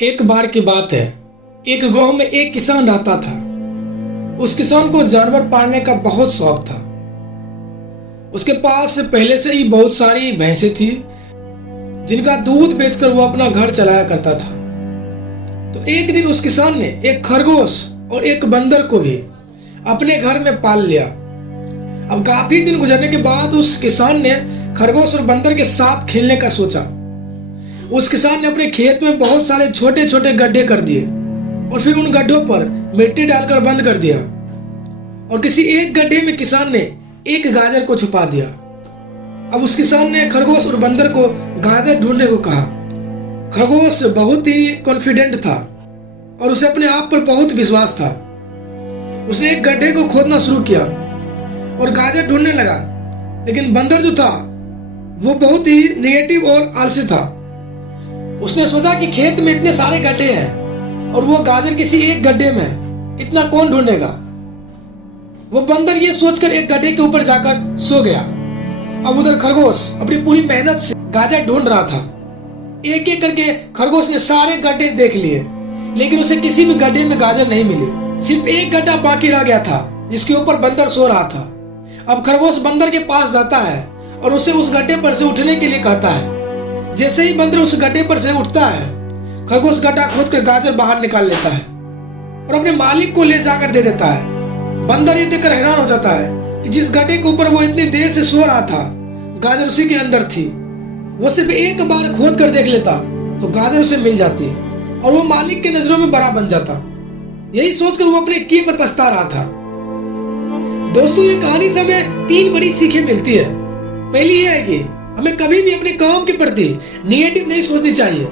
एक बार की बात है, एक गांव में एक किसान रहता था। उस किसान को जानवर पालने का बहुत शौक था। उसके पास पहले से ही बहुत सारी भैंसें थी, जिनका दूध बेचकर वो अपना घर चलाया करता था। तो एक दिन उस किसान ने एक खरगोश और एक बंदर को भी अपने घर में पाल लिया। अब काफी दिन गुजरने के बाद उस किसान ने खरगोश और बंदर के साथ खेलने का सोचा। उस किसान ने अपने खेत में बहुत सारे छोटे छोटे गड्ढे कर दिए और फिर उन गड्ढों पर मिट्टी डालकर बंद कर दिया। और किसी एक गड्ढे में किसान ने एक गाजर को छुपा दिया। अब उस किसान ने खरगोश और बंदर को गाजर ढूंढने को कहा। खरगोश बहुत ही कॉन्फिडेंट था और उसे अपने आप पर बहुत विश्वास था। उसने एक गड्ढे को खोदना शुरू किया और गाजर ढूंढने लगा। लेकिन बंदर जो था वो बहुत ही नेगेटिव और आलसी था। उसने सोचा कि खेत में इतने सारे गड्ढे हैं और वो गाजर किसी एक गड्ढे में, इतना कौन ढूंढेगा। वो बंदर ये सोचकर एक गड्ढे के ऊपर जाकर सो गया। अब उधर खरगोश अपनी पूरी मेहनत से गाजर ढूंढ रहा था। एक एक करके खरगोश ने सारे गड्ढे देख लिए, लेकिन उसे किसी भी गड्ढे में गाजर नहीं मिली। सिर्फ एक गड्ढा बाकी रह गया था, जिसके ऊपर बंदर सो रहा था। अब खरगोश बंदर के पास जाता है और उसे उस गड्ढे पर से उठने के लिए कहता है। जैसे ही बंदर उस गड्ढे पर से उठता है, खरगोश गड्ढा खोदकर गाजर बाहर निकाल लेता है और अपने मालिक को ले जाकर दे देता है। बंदर ये देखकर हैरान हो जाता है कि जिस गड्ढे के ऊपर वो इतनी देर से सो रहा था, गाजर उसी के अंदर थी। वो सिर्फ एक बार खोद कर देख लेता तो गाजर उसे मिल जाती और वो मालिक की नजरों में बड़ा बन जाता। यही सोचकर वो अपने किए पर पछता रहा था। दोस्तों, ये कहानी से हमें 3 बड़ी सीखें मिलती है। पहली ये है कि हमें कभी भी अपने काम के प्रति निगेटिव नहीं सोचनी चाहिए।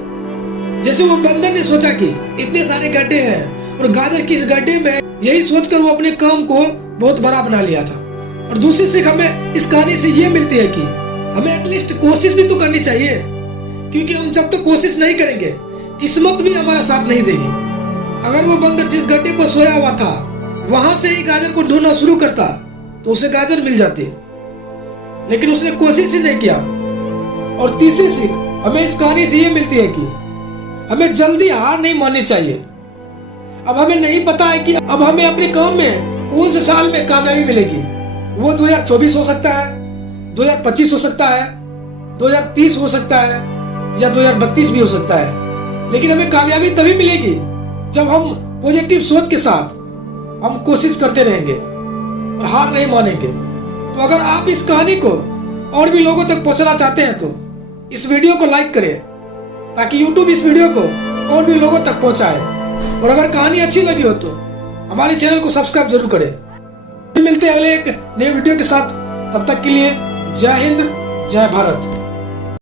जैसे वो बंदर ने सोचा कि इतने सारे गड्ढे हैं और गाजर किस गड्ढे में, यही सोचकर वो अपने काम को बहुत बड़ा बना लिया था। और दूसरी सीख हमें इस कहानी से ये मिलती है कि हमें एटलीस्ट कोशिश भी तो करनी चाहिए, क्योंकि हम जब तक कोशिश नहीं करेंगे, किस्मत भी हमारा साथ नहीं देगी। अगर वो बंदर जिस गड्ढे पर सोया हुआ था वहां से ही गाजर को ढूंढना शुरू करता तो उसे गाजर मिल जाती, लेकिन उसने कोशिश ही नहीं किया। और तीसरी सीख हमें इस कहानी से ये मिलती है कि हमें जल्दी हार नहीं माननी चाहिए। अब हमें नहीं पता है कि अब हमें अपने काम में कौन से साल में कामयाबी मिलेगी। वो 2024 हो सकता है, 2025 हो सकता है, 2030 हो सकता है या 2032 भी हो सकता है। लेकिन हमें कामयाबी तभी मिलेगी जब हम पॉजिटिव सोच के साथ हम कोशिश करते रहेंगे और हार नहीं मानेंगे। तो अगर आप इस कहानी को और भी लोगों तक पहुंचाना चाहते हैं तो इस वीडियो को लाइक करें, ताकि YouTube इस वीडियो को और भी लोगों तक पहुंचाए। और अगर कहानी अच्छी लगी हो तो हमारे चैनल को सब्सक्राइब जरूर करें। मिलते हैं अगले एक नए वीडियो के साथ। तब तक के लिए जय हिंद, जय भारत।